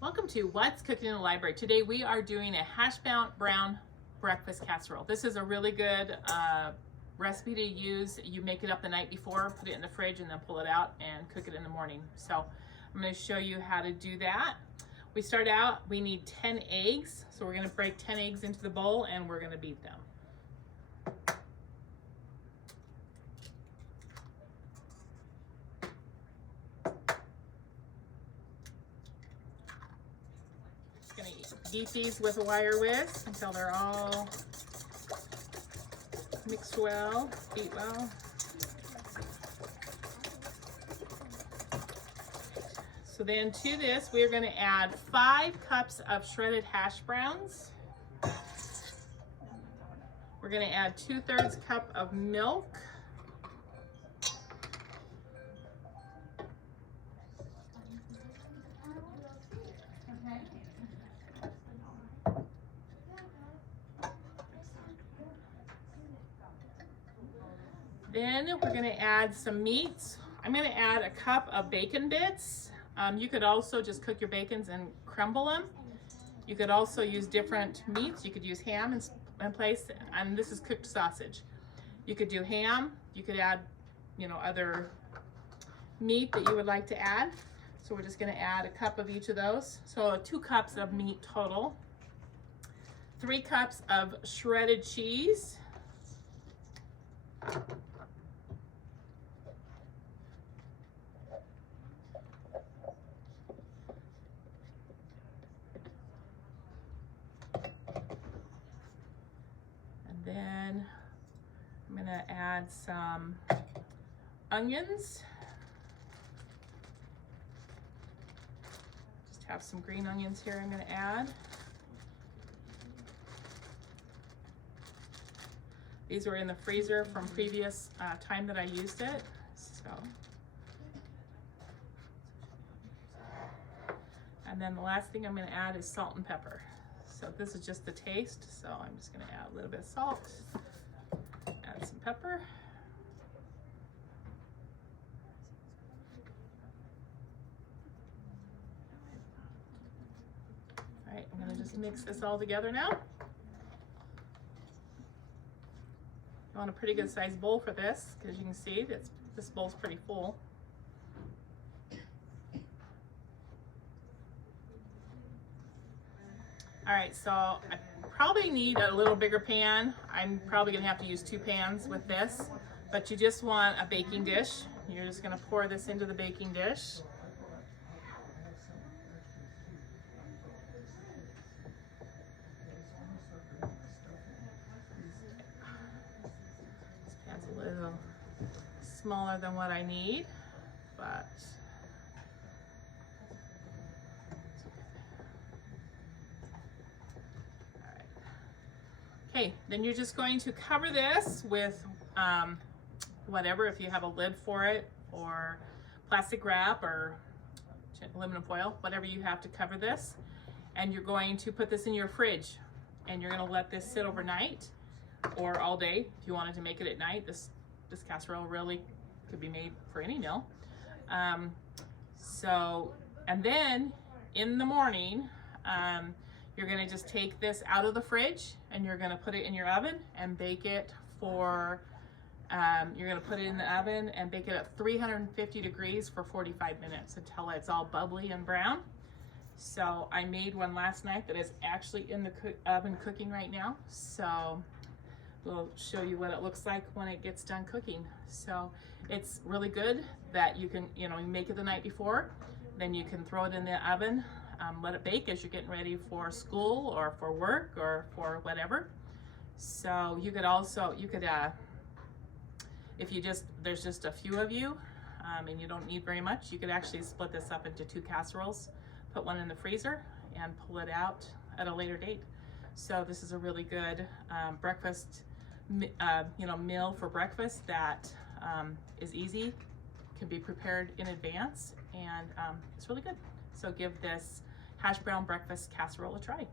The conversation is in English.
Welcome to What's Cooking in the Library. Today we are doing a Hashbrown breakfast casserole. This is a really good recipe to use. You make it up the night before, put it in the fridge, and then pull it out and cook it in the morning. So I'm going to show you how to do that. We start out, we need 10 eggs. So we're going to break 10 eggs into the bowl and we're going to beat them. Going to beat these with a wire whisk until they're all mixed well, beat well. So then to this, we're going to add 5 cups of shredded hash browns. We're going to add 2/3 cup of milk. Then we're going to add some meats. I'm going to add a cup of bacon bits. You could also just cook your bacons and crumble them. You could also use different meats. You could use ham in place, and this is cooked sausage. You could do ham. You could add, other meat that you would like to add. So we're just going to add a cup of each of those. So 2 cups of meat total. 3 cups of shredded cheese. Then I'm going to add some onions. Just have some green onions here I'm going to add. These were in the freezer from previous time that I used it. So. And then the last thing I'm going to add is salt and pepper. So this is just the taste, so I'm just going to add a little bit of salt, add some pepper. All right, I'm going to just mix this all together now. You want a pretty good sized bowl for this, because you can see this bowl's pretty full. All right, so I probably need a little bigger pan. I'm probably gonna have to use 2 pans with this, but you just want a baking dish. You're just gonna pour this into the baking dish. This pan's a little smaller than what I need, but okay, then you're just going to cover this with whatever, if you have a lid for it, or plastic wrap, or aluminum foil, whatever you have to cover this. And you're going to put this in your fridge, and you're going to let this sit overnight or all day. If you wanted to make it at night, this casserole really could be made for any meal. And then in the morning, you're going to just take this out of the fridge and you're going to put it in your oven and bake it for, you're going to put it in the oven and bake it at 350 degrees for 45 minutes until it's all bubbly and brown. So I made one last night that is actually in the oven cooking right now. So we'll show you what it looks like when it gets done cooking. So it's really good that you can, you make it the night before, then you can throw it in the oven. Let it bake as you're getting ready for school or for work or for whatever. So you could also, if there's just a few of you and you don't need very much, you could actually split this up into 2 casseroles, put one in the freezer and pull it out at a later date. So this is a really good breakfast, meal for breakfast that is easy, can be prepared in advance, and it's really good. So give this Hashbrown breakfast casserole a try.